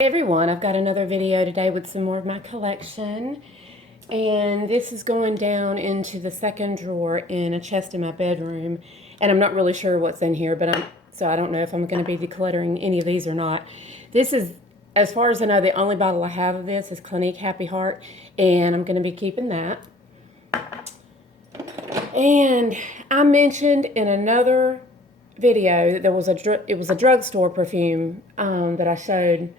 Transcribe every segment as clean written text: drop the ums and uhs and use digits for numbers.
Hey everyone, I've got another video today with some more of my collection, and this is going down into the second drawer in a chest in my bedroom, and I'm not really sure what's in here, but I don't know if I'm going to be decluttering any of these or not. This is, as far as I know, the only bottle I have of this is Clinique Happy Heart, and I'm going to be keeping that. And I mentioned in another video that there was it was a drugstore perfume that I showed,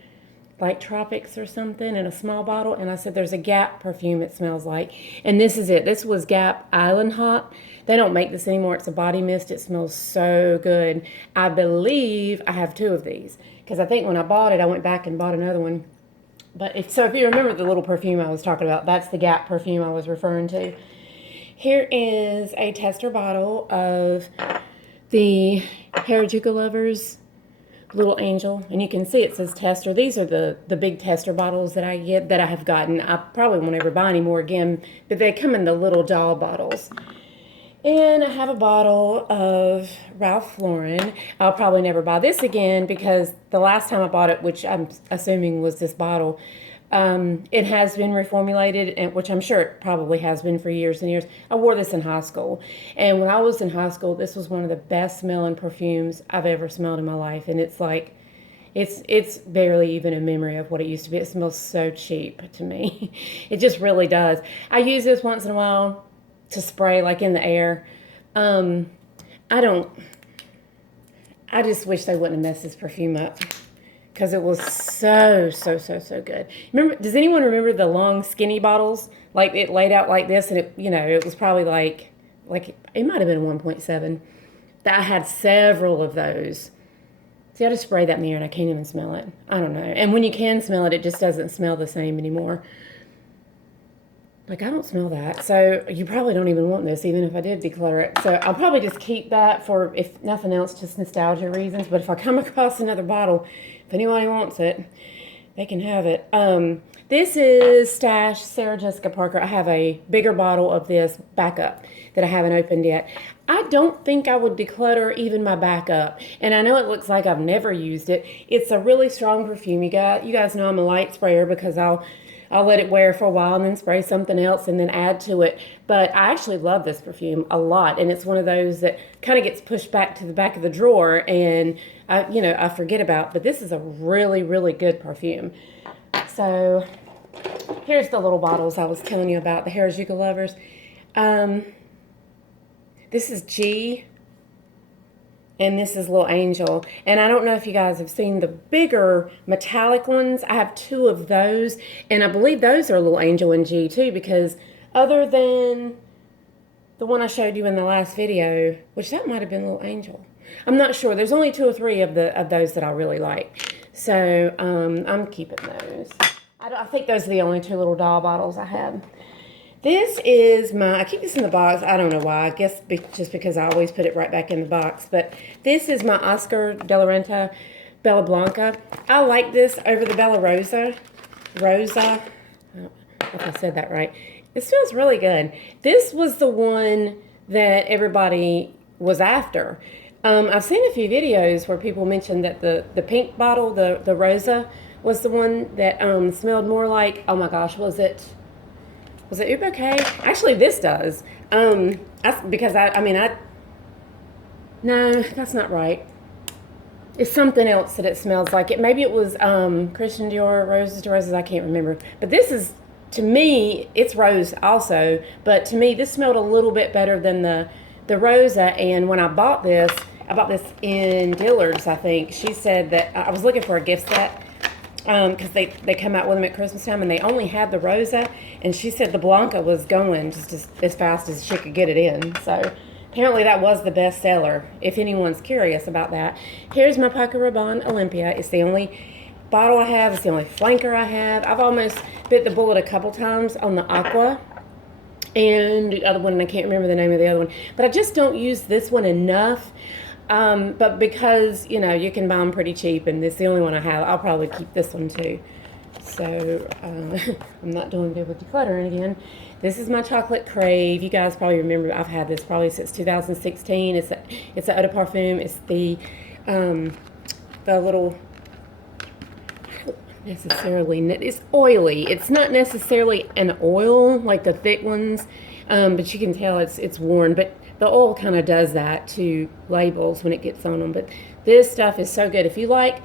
like Tropics or something, in a small bottle, and I said there's a Gap perfume it smells like, and this is it. This was Gap Island Hop. They don't make this anymore. It's a body mist. It smells so good. I believe I have 2 of these because I think when I bought it I went back and bought another one. But if you remember the little perfume I was talking about, that's the Gap perfume I was referring to. Here is a tester bottle of the Harajuku Lovers Little Angel, and you can see it says tester. These are the big tester bottles that I get, that I have gotten. I probably won't ever buy any more again, but they come in the little doll bottles. And I have a bottle of Ralph Lauren. I'll probably never buy this again because the last time I bought it, which I'm assuming was this bottle, it has been reformulated, and which I'm sure it probably has been for years and years. I wore this in high school, and when I was in high school, this was one of the best smelling perfumes I've ever smelled in my life. And it's like, it's barely even a memory of what it used to be. It smells so cheap to me. It just really does. I use this once in a while to spray, like in the air. I just wish they wouldn't have messed this perfume up, because it was so good. Remember? Does anyone remember the long skinny bottles? Like, it laid out like this, and it was probably like it might have been 1.7. That I had several of those. See, I just spray that in the air and I can't even smell it. I don't know. And when you can smell it, it just doesn't smell the same anymore. Like, I don't smell that. So you probably don't even want this, even if I did declutter it. So I'll probably just keep that for, if nothing else, just nostalgia reasons. But if I come across another bottle, if anybody wants it, they can have it. This is Stash Sarah Jessica Parker. I have a bigger bottle of this backup that I haven't opened yet. I don't think I would declutter even my backup. And I know it looks like I've never used it. It's a really strong perfume. You guys know I'm a light sprayer because I'll let it wear for a while and then spray something else and then add to it. But I actually love this perfume a lot. And it's one of those that kind of gets pushed back to the back of the drawer and I forget about. But this is a really, really good perfume. So here's the little bottles I was telling you about, the Harajuku Lovers. This is G, and this is Little Angel. And I don't know if you guys have seen the bigger metallic ones. I have 2 of those, and I believe those are Little Angel and G too, because other than the one I showed you in the last video, which that might have been Little Angel, I'm not sure. There's only 2 or 3 of those that I really like. So I'm keeping those. I think those are the only 2 little doll bottles I have. This is I keep this in the box. I don't know why. I guess just because I always put it right back in the box. But this is my Oscar de la Renta Bella Blanca. I like this over the Bella Rosa. I don't know if I said that right. It smells really good. This was the one that everybody was after. I've seen a few videos where people mentioned that the pink bottle, the Rosa, was the one that smelled more like, oh my gosh, was it Uboke? Actually, this does. No, that's not right. It's something else that it smells like. Maybe it was Christian Dior Roses to Roses. I can't remember. But this is, to me, it's rose also. But to me, this smelled a little bit better than the Rosa. And when I bought this in Dillard's, I think. She said that I was looking for a gift set, because they come out with them at Christmas time, and they only had the Rosa, and she said the Blanca was going just as fast as she could get it in. So apparently that was the best seller, if anyone's curious about that. Here's my Paco Rabanne Olympia. It's the only bottle I have. It's the only flanker I have. I've almost bit the bullet a couple times on the Aqua and the other one, and I can't remember the name of the other one, but I just don't use this one enough. But because, you can buy them pretty cheap, and this is the only one I have, I'll probably keep this one too. So, I'm not doing good with decluttering again. This is my Chocolate Crave. You guys probably remember I've had this probably since 2016. It's a eau de parfum. It's the little, necessarily, it's oily. It's not necessarily an oil like the thick ones, but you can tell it's worn. But the oil kind of does that to labels when it gets on them. But this stuff is so good. If you like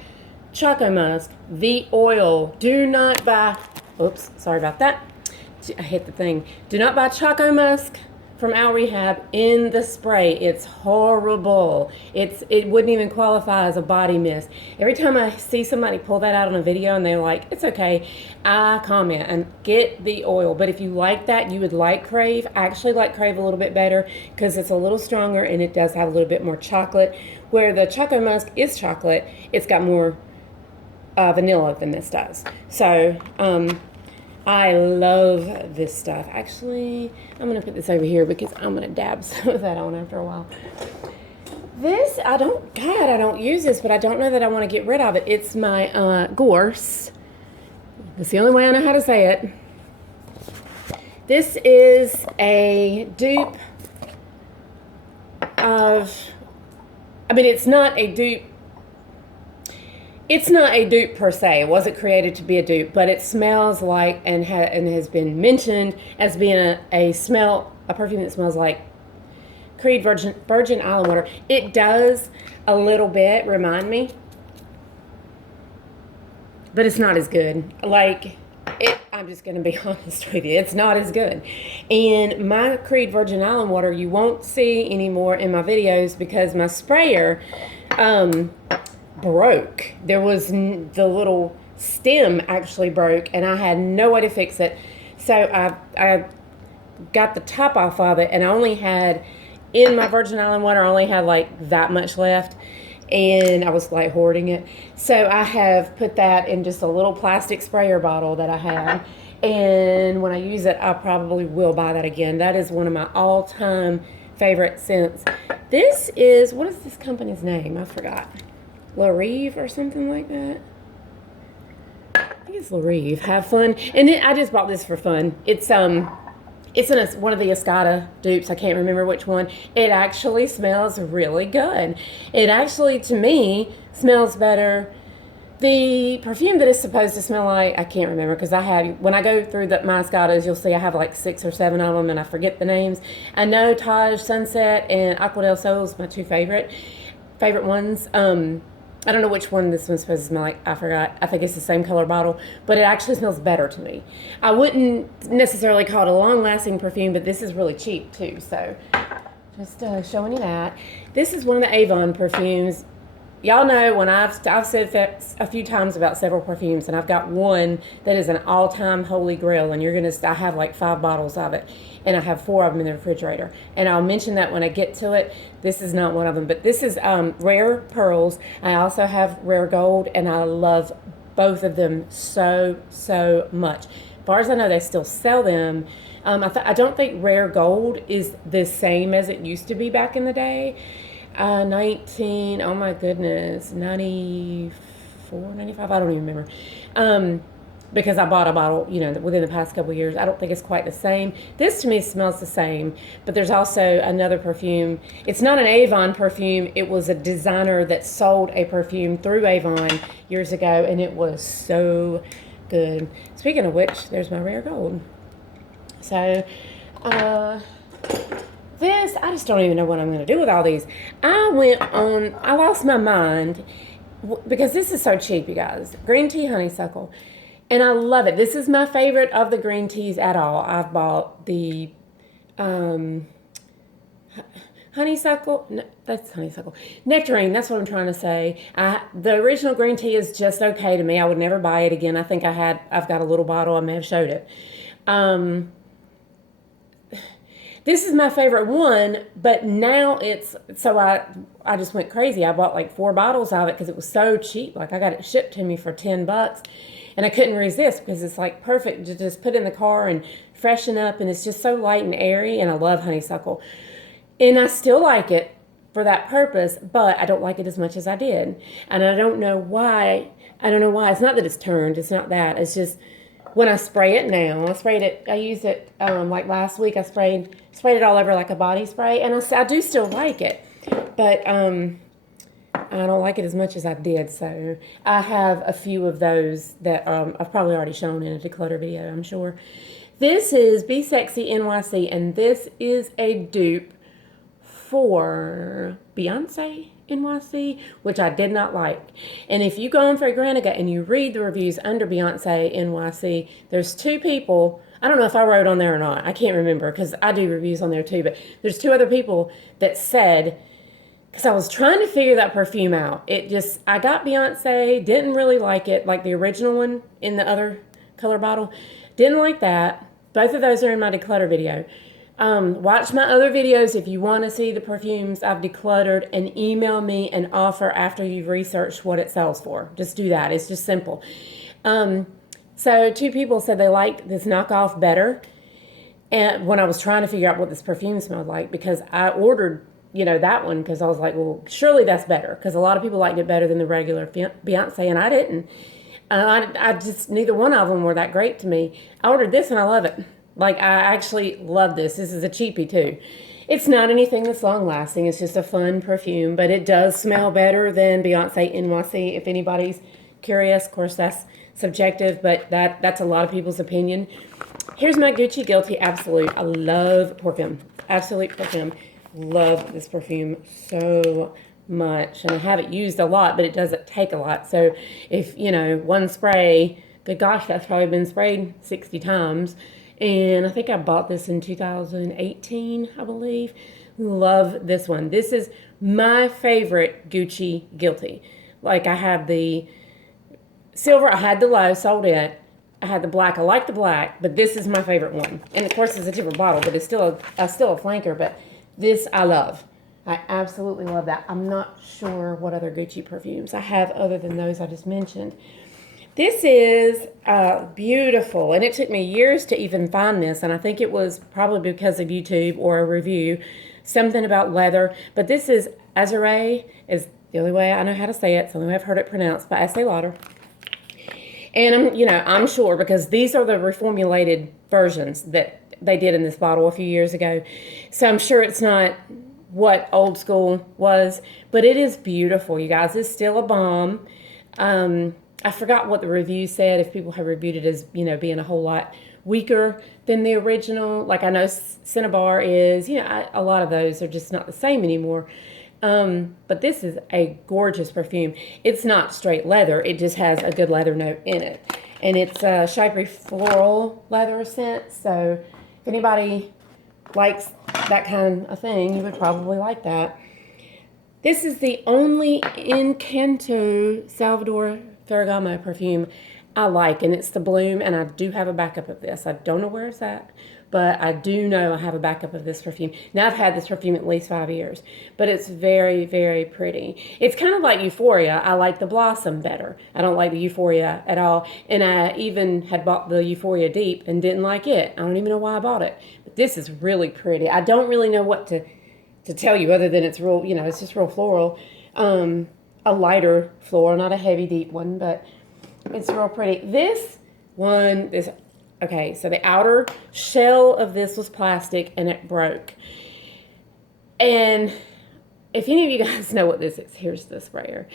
Choco Musk, the oil, do not buy, oops, sorry about that. I hit the thing. Do not buy Choco Musk from Al Rehab in the spray. It's horrible. It wouldn't even qualify as a body mist. Every time I see somebody pull that out on a video and they're like, it's okay, I comment and get the oil. But if you like that, you would like Crave. I actually like Crave a little bit better because it's a little stronger and it does have a little bit more chocolate. Where the Choco Musk is chocolate, it's got more vanilla than this does. So, I love this stuff. Actually, I'm going to put this over here because I'm going to dab some of that on after a while. This, I don't use this, but I don't know that I want to get rid of it. It's my Gorse. That's the only way I know how to say it. This is a dupe of, it's not a dupe. It's not a dupe per se. It wasn't created to be a dupe, but it smells like and has been mentioned as being a perfume that smells like Creed Virgin Island Water. It does a little bit remind me, but it's not as good. I'm just going to be honest with you. It's not as good. And my Creed Virgin Island Water you won't see anymore in my videos because my sprayer broke. There was the little stem actually broke and I had no way to fix it. So I got the top off of it and I only had, in my Virgin Island Water, I only had like that much left and I was like hoarding it. So I have put that in just a little plastic sprayer bottle that I had. And when I use it, I probably will buy that again. That is one of my all-time favorite scents. This is, what is this company's name? I forgot. Larive or something like that. I think it's Larive. Have fun. And I just bought this for fun. It's in one of the Escada dupes. I can't remember which one. It actually smells really good. It actually, to me, smells better. The perfume that it's supposed to smell like, I can't remember because when I go through my Escadas, you'll see I have like 6 or 7 of them and I forget the names. I know Taj Sunset and Aqua del Sol is my two favorite ones. I don't know which one this one's supposed to smell like. I forgot. I think it's the same color bottle, but it actually smells better to me. I wouldn't necessarily call it a long-lasting perfume, but this is really cheap too. So just showing you that. This is one of the Avon perfumes. Y'all know when I've said that a few times about several perfumes, and I've got one that is an all-time holy grail, and I have like 5 bottles of it, and I have 4 of them in the refrigerator. And I'll mention that when I get to it. This is not one of them, but this is Rare Pearls. I also have Rare Gold, and I love both of them so, so much. As far as I know, they still sell them. I don't think Rare Gold is the same as it used to be back in the day. 94, 95, I don't even remember. Because I bought a bottle, within the past couple of years. I don't think it's quite the same. This to me smells the same, but there's also another perfume. It's not an Avon perfume. It was a designer that sold a perfume through Avon years ago, and it was so good. Speaking of which, there's my Rare Gold. So, this, I just don't even know what I'm going to do with all these. I lost my mind because this is so cheap, you guys. Green Tea Honeysuckle. And I love it. This is my favorite of the green teas at all. I've bought the honeysuckle. No, that's honeysuckle. Nectarine, that's what I'm trying to say. The original green tea is just okay to me. I would never buy it again. I think I've got a little bottle. I may have showed it. This is my favorite one, but now I just went crazy. I bought like 4 bottles of it because it was so cheap. Like I got it shipped to me for $10 and I couldn't resist because it's like perfect to just put in the car and freshen up, and it's just so light and airy, and I love honeysuckle. And I still like it for that purpose, but I don't like it as much as I did. And I don't know why. It's not that it's turned. It's not that. It's just when I spray it now, I used it like last week. I sprayed it all over like a body spray, and I do still like it. But I don't like it as much as I did, so I have a few of those that I've probably already shown in a declutter video, I'm sure. This is Be Sexy NYC, and this is a dupe for Beyonce NYC, which I did not like. And if you go on Fragrantica and you read the reviews under Beyonce NYC, there's two people. I don't know if I wrote on there or not. I can't remember because I do reviews on there too. But there's two other people that said, because I was trying to figure that perfume out. I got Beyonce, didn't really like it, like the original one in the other color bottle. Didn't like that. Both of those are in my declutter video. Watch my other videos if you want to see the perfumes I've decluttered, and email me an offer after you've researched what it sells for. Just do that. It's just simple. So two people said they liked this knockoff better, and when I was trying to figure out what this perfume smelled like, because I ordered that one because I was like, well, surely that's better, because a lot of people liked it better than the regular Beyonce, and I didn't. I just, neither one of them were that great to me. I ordered this and I love it. Like, I actually love this. This is a cheapie too. It's not anything that's long lasting. It's just a fun perfume, but it does smell better than Beyonce NYC. If anybody's curious, of course that's subjective, but that's a lot of people's opinion. Here's my Gucci Guilty Absolute. I love perfume. Absolute perfume. Love this perfume so much. And I have it used a lot, but it doesn't take a lot. So if, one spray, good gosh, that's probably been sprayed 60 times. And I think I bought this in 2018, I believe. Love this one. This is my favorite Gucci Guilty. Like, I have the silver, I had the low, sold it. I had the black, I like the black, but this is my favorite one. And of course it's a different bottle, but it's still a flanker, but this I love. I absolutely love that. I'm not sure what other Gucci perfumes I have other than those I just mentioned. This is beautiful, and it took me years to even find this, and I think it was probably because of YouTube or a review, something about leather. But this is Azure, is the only way I know how to say it. It's the only way I've heard it pronounced, by Estee Lauder. And I'm sure, because these are the reformulated versions that they did in this bottle a few years ago. So I'm sure it's not what old school was, but it is beautiful, you guys. It's still a bomb. I forgot what the review said, if people have reviewed it as, being a whole lot weaker than the original. Like, I know Cinnabar is, a lot of those are just not the same anymore. But this is a gorgeous perfume. It's not straight leather. It just has a good leather note in it. And it's a Chypre floral leather scent. So if anybody likes that kind of thing, you would probably like that. This is the only Encanto Salvador Ferragamo perfume I like, and it's the Bloom, and I do have a backup of this. I don't know where it's at, but I do know I have a backup of this perfume. Now, I've had this perfume at least 5 years, but it's very, very pretty. It's kind of like Euphoria. I like the Blossom better. I don't like the Euphoria at all, and I even had bought the Euphoria Deep and didn't like it. I don't even know why I bought it, but this is really pretty. I don't really know what to tell you other than it's real, it's just real floral. A lighter floral, not a heavy, deep one, but it's real pretty. This one is, okay, so the outer shell of this was plastic and it broke. And if any of you guys know what this is, here's the sprayer.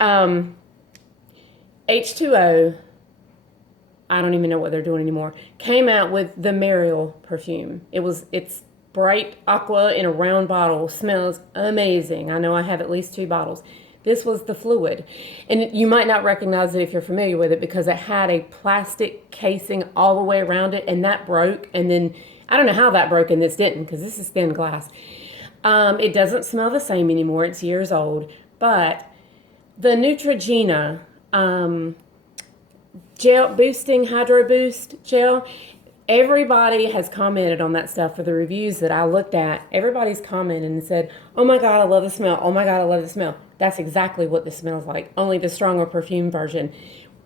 H2O, I don't even know what they're doing anymore, came out with the Mariel perfume. It's bright aqua in a round bottle, smells amazing. I know I have at least 2 bottles. This was the fluid, and you might not recognize it if you're familiar with it, because it had a plastic casing all the way around it, and that broke. And then I don't know how that broke and this didn't, because this is thin glass. It doesn't smell the same anymore. It's years old, but the Neutrogena gel boosting hydro boost gel, everybody has commented on that stuff for the reviews that I looked at. Everybody's commented and said, oh my God, I love the smell. Oh my God, I love the smell. That's exactly what this smells like, only the stronger perfume version,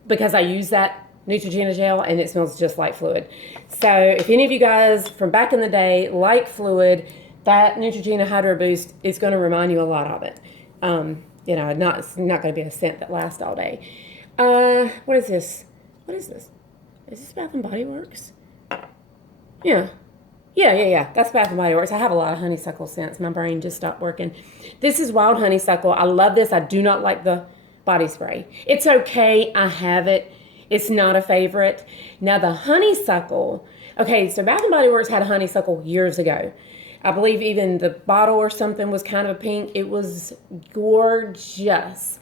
because I use that Neutrogena gel and it smells just like fluid. So if any of you guys from back in the day like fluid, that Neutrogena Hydro Boost is going to remind you a lot of it. It's not going to be a scent that lasts all day. What is this? What is this? Is this Bath and Body Works? Yeah. Yeah. That's Bath and Body Works. I have a lot of honeysuckle scents. My brain just stopped working. This is wild honeysuckle. I love this. I do not like the body spray. It's okay. I have it. It's not a favorite. Now the honeysuckle. Okay, so Bath and Body Works had a honeysuckle years ago. I believe even the bottle or something was kind of a pink. It was gorgeous.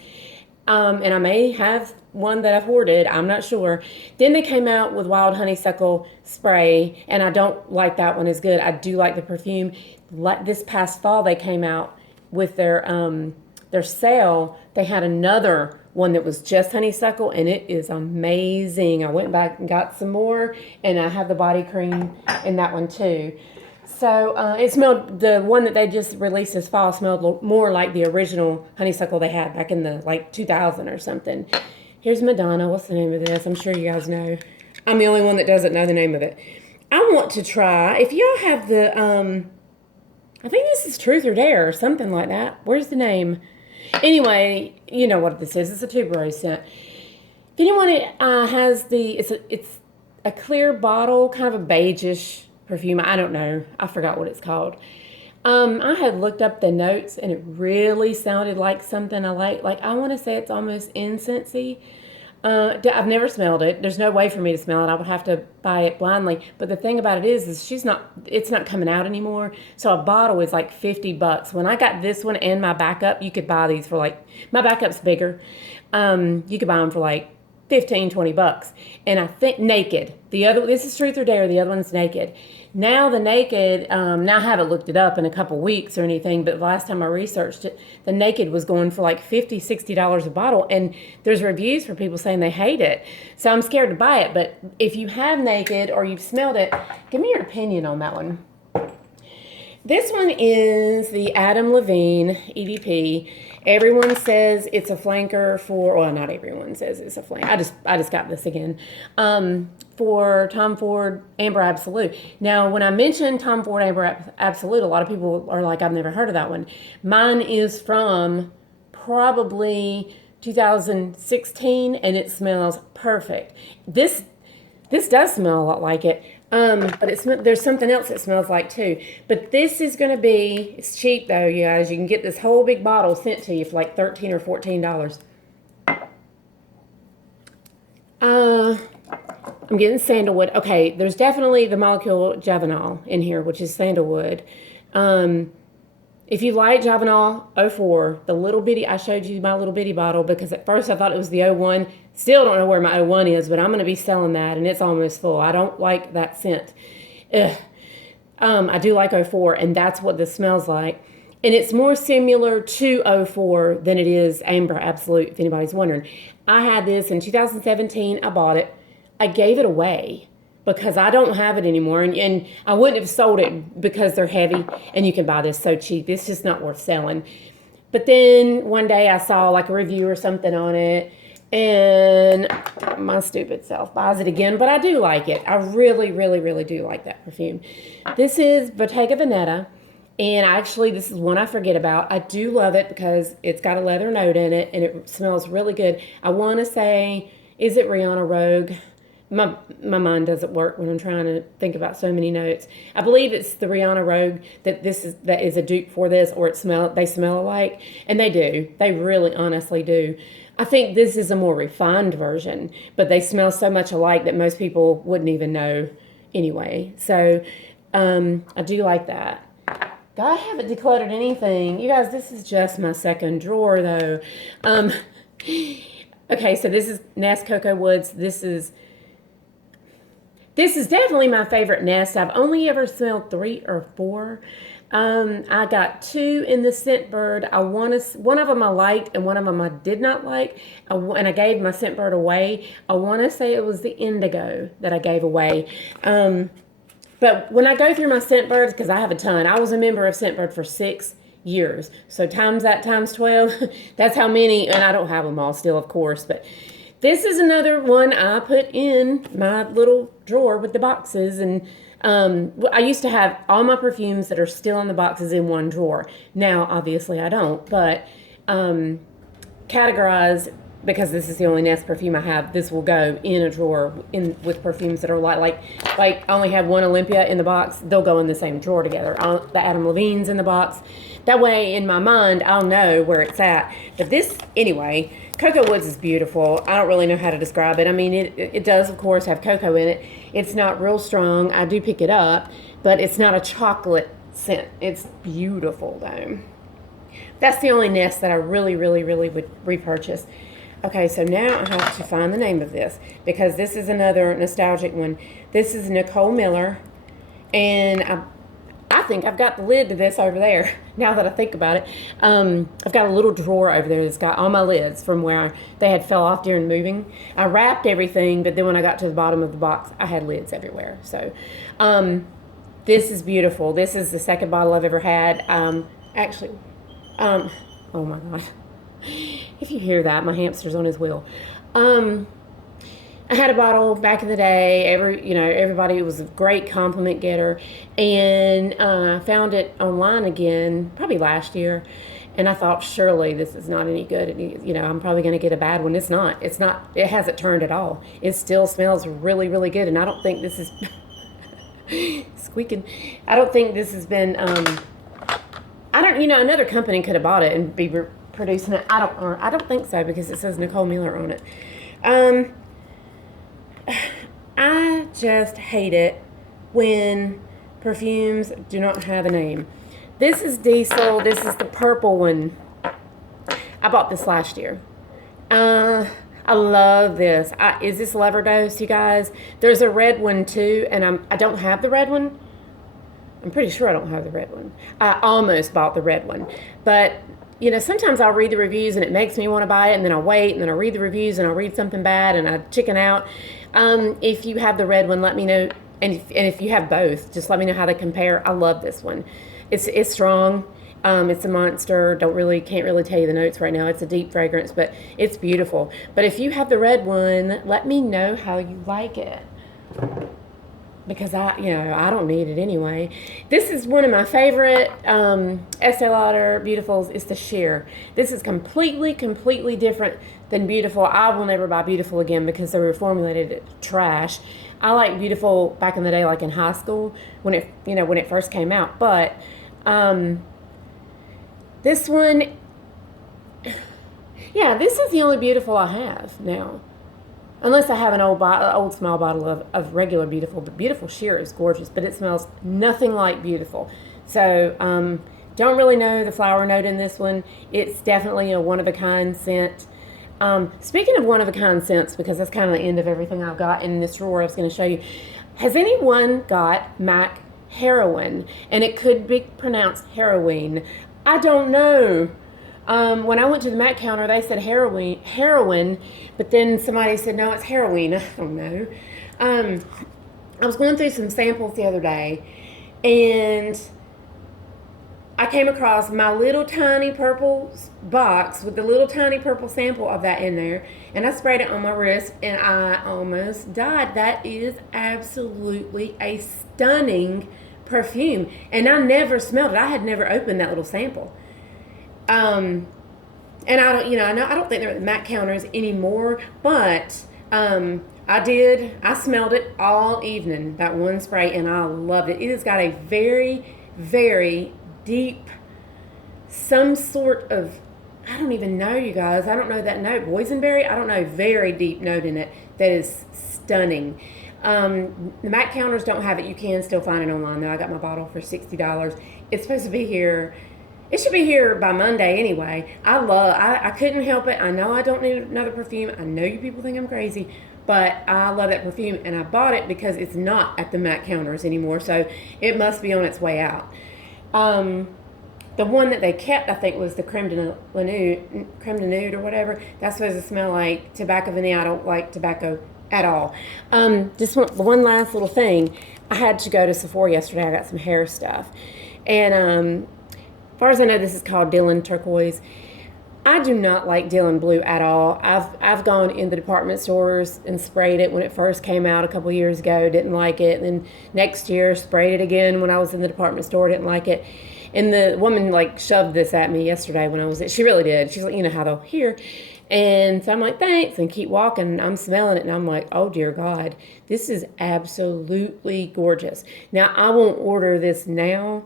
And I may have one that I've hoarded. I'm not sure. Then they came out with wild honeysuckle spray, and I don't like that one as good. I do like the perfume. This past fall, they came out with their sale. They had another one that was just honeysuckle, and it is amazing. I went back and got some more, and I have the body cream in that one too. So it smelled, the one that they just released this fall smelled more like the original honeysuckle they had back in the like 2000 or something. Here's Madonna. What's the name of this? I'm sure you guys know. I'm the only one that doesn't know the name of it. I want to try, if y'all have the, I think this is Truth or Dare or something like that. Where's the name? Anyway, you know what this is. It's a tuberose scent. If anyone has the, it's a clear bottle, kind of a beigeish perfume. I don't know. I forgot what it's called. I had looked up the notes and it really sounded like something I like. Like, I want to say it's almost incensey. I've never smelled it. There's no way for me to smell it. I would have to buy it blindly. But the thing about it is it's not coming out anymore. So a bottle is like $50. When I got this one and my backup, you could buy these for like, my backup's bigger. You could buy them for like 15, $20. And I think Naked. This is Truth or Dare. The other one's Naked. Now the Naked, now I haven't looked it up in a couple weeks or anything, but the last time I researched it, the Naked was going for like $50, $60 a bottle. And there's reviews for people saying they hate it. So I'm scared to buy it. But if you have Naked or you've smelled it, give me your opinion on that one. This one is the Adam Levine EDP. Everyone says it's a flanker for, well, not everyone says it's a flanker. I just got this again. For Tom Ford Amber Absolute. Now, when I mentioned Tom Ford Amber Absolute, a lot of people are like, I've never heard of that one. Mine is from probably 2016, and it smells perfect. This does smell a lot like it. But there's something else that smells like too. But this is going to be, it's cheap though, you guys. You can get this whole big bottle sent to you for like $13 or $14. I'm getting sandalwood. Okay, there's definitely the molecule Javanol in here, which is sandalwood. If you like Javanol 04, the little bitty, I showed you my little bitty bottle because at first I thought it was the 01. Still don't know where my 01 is, but I'm going to be selling that, and it's almost full. I don't like that scent. Ugh. I do like 04, and that's what this smells like. And it's more similar to 04 than it is Amber Absolute, if anybody's wondering. I had this in 2017. I bought it. I gave it away because I don't have it anymore. And I wouldn't have sold it because they're heavy, and you can buy this so cheap. It's just not worth selling. But then one day I saw like a review or something on it, and my stupid self buys it again. But I do like it. I really, really, really do like that perfume. This is Bottega Vanetta. And actually, this is one I forget about. I do love it because it's got a leather note in it, and it smells really good. I want to say, is it Rihanna Rogue? My mind doesn't work when I'm trying to think about so many notes. I believe it's the Rihanna Rogue that is a dupe for this, or they smell alike, and they do. They really, honestly do. I think this is a more refined version, but they smell so much alike that most people wouldn't even know anyway. So I do like that. I haven't decluttered anything. You guys, this is just my second drawer, though. Okay, so this is Ness Cocoa Woods. This is definitely my favorite Ness. I've only ever smelled 3 or 4. I got 2 in the Scentbird. One of them I liked, and one of them I did not like. And I gave my Scentbird away. I want to say it was the Indigo that I gave away. But when I go through my Scentbirds, because I have a ton, I was a member of Scentbird for 6 years. So times 12, that's how many, and I don't have them all still, of course, but this is another one I put in my little drawer with the boxes. And I used to have all my perfumes that are still in the boxes in one drawer. Now, obviously, I don't, but categorize because this is the only Ness perfume I have, this will go in a drawer with perfumes that are like I only have one Olympia in the box. They'll go in the same drawer together. The Adam Levine's in the box. That way, in my mind, I'll know where it's at. But this, anyway, Coco Woods is beautiful. I don't really know how to describe it. I mean, it does, of course, have cocoa in it. It's not real strong. I do pick it up, but it's not a chocolate scent. It's beautiful, though. That's the only Ness that I really, really, really would repurchase. Okay, so now I have to find the name of this, because this is another nostalgic one. This is Nicole Miller, and I think I've got the lid to this over there, now that I think about it. I've got a little drawer over there that's got all my lids from where they had fell off during moving. I wrapped everything, but then when I got to the bottom of the box, I had lids everywhere. So this is beautiful. This is the second bottle I've ever had. Oh my God. If you hear that, my hamster's on his wheel. I had a bottle back in the day. Everybody was a great compliment getter, and I found it online again, probably last year, and I thought, surely this is not any good. I'm probably going to get a bad one. It's not. It hasn't turned at all. It still smells really, really good, and I don't think this is squeaking. I don't think this has been. Another company could have bought it and be producing it. I don't think so, because it says Nicole Miller on it. I just hate it when perfumes do not have a name. This is Diesel. This is the purple one. I bought this last year. I love this. Is this Loverdose, you guys? There's a red one too, and I don't have the red one. I'm pretty sure I don't have the red one. I almost bought the red one, but sometimes I'll read the reviews and it makes me want to buy it, and then I'll wait, and then I'll read the reviews and I'll read something bad and I chicken out. If you have the red one, let me know. And if you have both, just let me know how they compare. I love this one. It's strong. It's a monster. Can't really tell you the notes right now. It's a deep fragrance, but it's beautiful. But if you have the red one, let me know how you like it, because I don't need it anyway. This is one of my favorite Estee Lauder Beautifuls. It's the Sheer. This is completely different than Beautiful. I will never buy Beautiful again because they were formulated trash. I like Beautiful back in the day, like in high school when it first came out. But this one, this is the only Beautiful I have now. Unless I have an old small bottle of regular Beautiful. But Beautiful Sheer is gorgeous, but it smells nothing like Beautiful. So, don't really know the flower note in this one. It's definitely a one-of-a-kind scent. Speaking of one-of-a-kind scents, because that's kind of the end of everything I've got in this drawer I was going to show you. Has anyone got MAC Heroin? And it could be pronounced heroin. I don't know. When I went to the MAC counter, they said heroin, but then somebody said, no, it's heroin. I don't know. I was going through some samples the other day, and I came across my little tiny purple box with the little tiny purple sample of that in there, and I sprayed it on my wrist, and I almost died. That is absolutely a stunning perfume, and I never smelled it. I had never opened that little sample. And I don't think they're at the MAC counters anymore, but I smelled it all evening, that one spray, and I loved it. It has got a very, very deep, some sort of, I don't even know, you guys. I don't know that note. Boysenberry? I don't know. Very deep note in it that is stunning. The MAC counters don't have it. You can still find it online, though. I got my bottle for $60. It's supposed to be here. It should be here by Monday anyway. I couldn't help it. I know I don't need another perfume. I know you people think I'm crazy, but I love that perfume, and I bought it because it's not at the MAC counters anymore, so it must be on its way out. The one that they kept, I think, was the Creme de Nude or whatever. That's supposed to smell like Tobacco Vanilla. I don't like tobacco at all. Just one last little thing. I had to go to Sephora yesterday. I got some hair stuff, and as far as I know, this is called Dylan Turquoise. I do not like Dylan Blue at all. I've gone in the department stores and sprayed it when it first came out a couple years ago. Didn't like it. And then next year, sprayed it again when I was in the department store. Didn't like it. And the woman shoved this at me yesterday when I was there. She really did. She's like, you know how they'll here. And so I'm like, thanks, and keep walking. And I'm smelling it, and I'm like, oh dear God, this is absolutely gorgeous. Now, I won't order this now,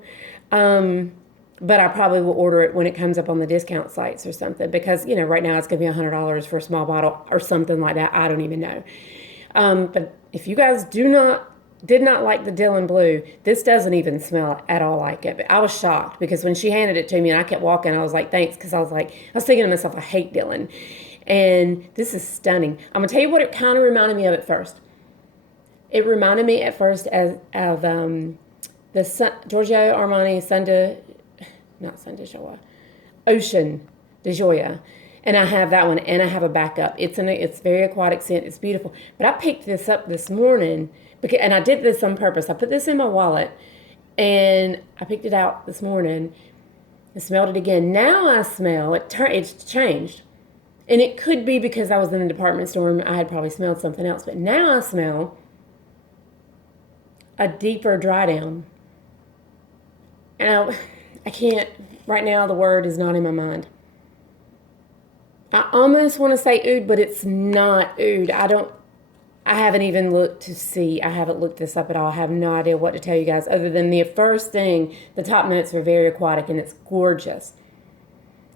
but I probably will order it when it comes up on the discount sites or something, because, you know, right now it's going to be $100 for a small bottle or something like that. I don't even know. But if you guys did not like the Dylan Blue, this doesn't even smell at all like it. But I was shocked because when she handed it to me and I kept walking, I was like, thanks, because I was thinking to myself, I hate Dylan. And this is stunning. I'm going to tell you what it kind of reminded me of at first. It reminded me at first of the Giorgio Armani Ocean de Joya. And I have that one, and I have a backup. It's very aquatic scent. It's beautiful. But I picked this up this morning, and I did this on purpose. I put this in my wallet, and I picked it out this morning and smelled it again. Now I smell it. It's changed. And it could be because I was in a department store and I had probably smelled something else. But now I smell a deeper dry down. And I can't, right now the word is not in my mind. I almost want to say oud, but it's not oud. I haven't even looked to see. I haven't looked this up at all. I have no idea what to tell you guys other than the first thing, the top notes are very aquatic and it's gorgeous.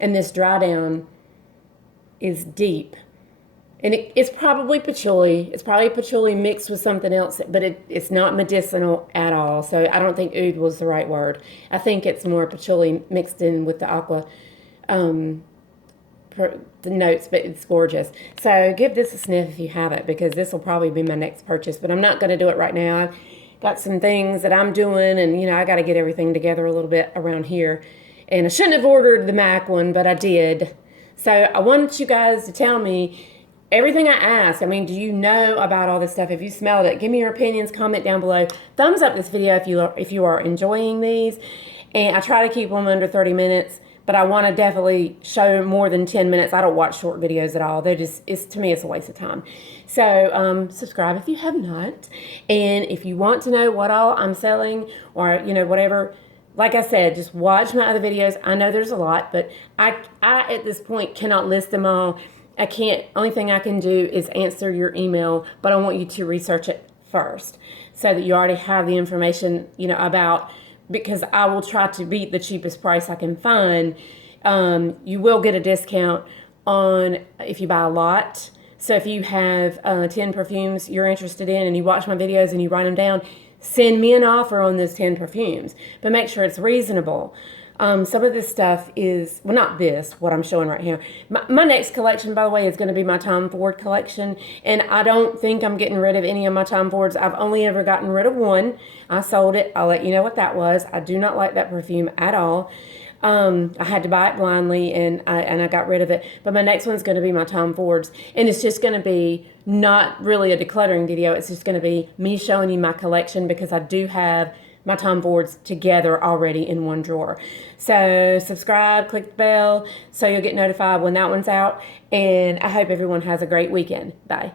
And this dry down is deep. And it's probably patchouli. It's probably patchouli mixed with something else, but it's not medicinal at all. So I don't think oud was the right word. I think it's more patchouli mixed in with the aqua the notes, but it's gorgeous. So give this a sniff if you haven't, because this will probably be my next purchase, but I'm not going to do it right now. I've got some things that I'm doing, and you know, I got to get everything together a little bit around here. And I shouldn't have ordered the MAC one, but I did. So I wanted you guys to tell me everything I asked. I mean, do you know about all this stuff? If you smelled it, give me your opinions, comment down below. Thumbs up this video if you are enjoying these. And I try to keep them under 30 minutes. But I want to definitely show more than 10 minutes. I don't watch short videos at all. To me, it's a waste of time. So subscribe if you have not. And if you want to know what all I'm selling or, you know, whatever, like I said, just watch my other videos. I know there's a lot, but I at this point cannot list them all. I can't. Only thing I can do is answer your email, but I want you to research it first so that you already have the information, you know, about, because I will try to beat the cheapest price I can find. You will get a discount on if you buy a lot. So if you have 10 perfumes you're interested in and you watch my videos and you write them down, send me an offer on those 10 perfumes. But make sure it's reasonable. Some of this stuff is, well, not this, what I'm showing right here. My next collection, by the way, is going to be my Tom Ford collection. And I don't think I'm getting rid of any of my Tom Fords. I've only ever gotten rid of one. I sold it. I'll let you know what that was. I do not like that perfume at all. I had to buy it blindly, and I got rid of it. But my next one's going to be my Tom Fords. And it's just going to be not really a decluttering video. It's just going to be me showing you my collection, because I do have my Tom Fords together already in one drawer. So subscribe, click the bell so you'll get notified when that one's out. And I hope everyone has a great weekend. Bye.